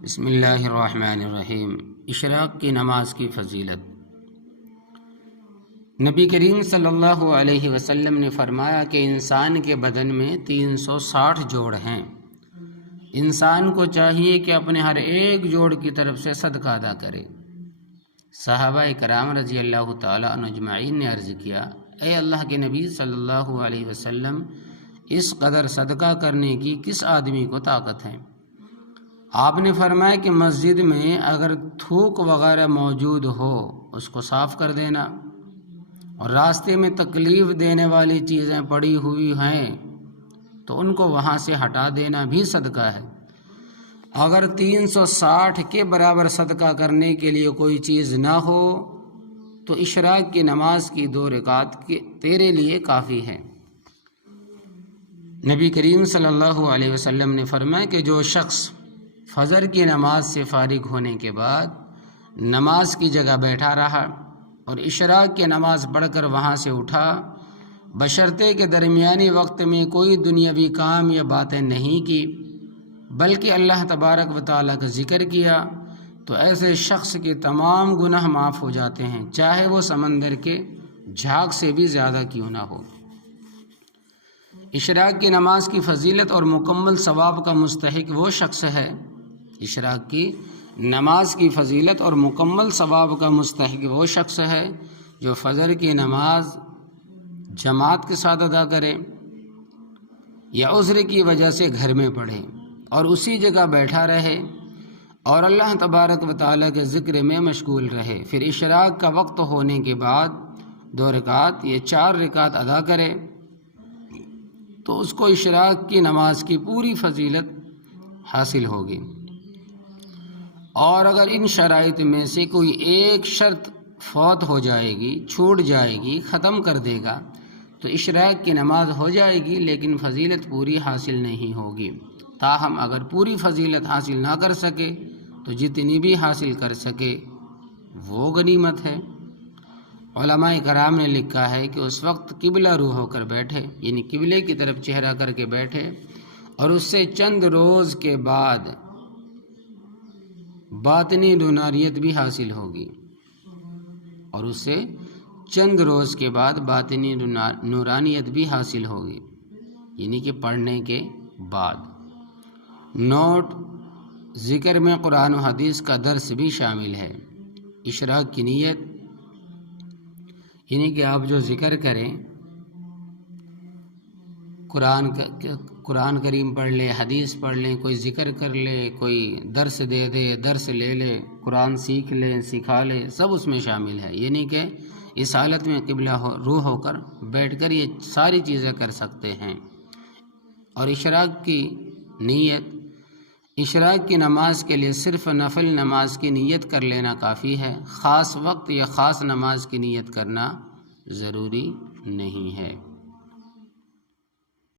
بسم اللہ الرحمن الرحیم۔ اشراق کی نماز کی فضیلت۔ نبی کریم صلی اللہ علیہ وسلم نے فرمایا کہ انسان کے بدن میں 360 جوڑ ہیں۔ انسان کو چاہیے کہ اپنے ہر ایک جوڑ کی طرف سے صدقہ ادا کرے۔ صحابہ کرام رضی اللہ تعالیٰ عنہ اجمعین نے عرض کیا، اے اللہ کے نبی صلی اللہ علیہ وسلم، اس قدر صدقہ کرنے کی کس آدمی کو طاقت ہے؟ آپ نے فرمایا کہ مسجد میں اگر تھوک وغیرہ موجود ہو اس کو صاف کر دینا، اور راستے میں تکلیف دینے والی چیزیں پڑی ہوئی ہیں تو ان کو وہاں سے ہٹا دینا بھی صدقہ ہے۔ اگر 360 کے برابر صدقہ کرنے کے لیے کوئی چیز نہ ہو تو اشراق کی نماز کی 2 رکعت تیرے لیے کافی ہے۔ نبی کریم صلی اللہ علیہ وسلم نے فرمایا کہ جو شخص فجر کی نماز سے فارغ ہونے کے بعد نماز کی جگہ بیٹھا رہا اور اشراق کی نماز پڑھ کر وہاں سے اٹھا، بشرطے کہ درمیانی وقت میں کوئی دنیاوی کام یا باتیں نہیں کی بلکہ اللہ تبارک و تعالیٰ کا ذکر کیا، تو ایسے شخص کے تمام گناہ معاف ہو جاتے ہیں، چاہے وہ سمندر کے جھاگ سے بھی زیادہ کیوں نہ ہو۔ اشراق کی نماز کی فضیلت اور مکمل ثواب کا مستحق وہ شخص ہے۔ اشراق کی نماز کی فضیلت اور مکمل ثواب کا مستحق وہ شخص ہے جو فجر کی نماز جماعت کے ساتھ ادا کرے یا عذر کی وجہ سے گھر میں پڑھے اور اسی جگہ بیٹھا رہے اور اللہ تبارک و تعالیٰ کے ذکر میں مشغول رہے، پھر اشراق کا وقت ہونے کے بعد 2 رکعت یا 4 رکعت ادا کرے تو اس کو اشراق کی نماز کی پوری فضیلت حاصل ہوگی۔ اور اگر ان شرائط میں سے کوئی ایک شرط فوت ہو جائے گی، چھوٹ جائے گی، ختم کر دے گا تو اشراق کی نماز ہو جائے گی لیکن فضیلت پوری حاصل نہیں ہوگی۔ تاہم اگر پوری فضیلت حاصل نہ کر سکے تو جتنی بھی حاصل کر سکے وہ غنیمت ہے۔ علماء کرام نے لکھا ہے کہ اس وقت قبلہ رو ہو کر بیٹھے، یعنی قبلے کی طرف چہرہ کر کے بیٹھے، اور اس سے چند روز کے بعد باطنی نورانیت بھی حاصل ہوگی، اور اس سے چند روز کے بعد باطنی نورانیت بھی حاصل ہوگی، یعنی کہ پڑھنے کے بعد۔ نوٹ: ذکر میں قرآن و حدیث کا درس بھی شامل ہے۔ اشراق کی نیت یعنی کہ آپ جو ذکر کریں، قرآن کریم پڑھ لے، حدیث پڑھ لیں، کوئی ذکر کر لے، کوئی درس دے دے، درس لے لے، قرآن سیکھ لیں، سکھا لے، سب اس میں شامل ہے۔ یعنی کہ اس حالت میں قبلہ رو ہو کر بیٹھ کر یہ ساری چیزیں کر سکتے ہیں۔ اور اشراق کی نیت، اشراق کی نماز کے لیے صرف نفل نماز کی نیت کر لینا کافی ہے، خاص وقت یا خاص نماز کی نیت کرنا ضروری نہیں ہے۔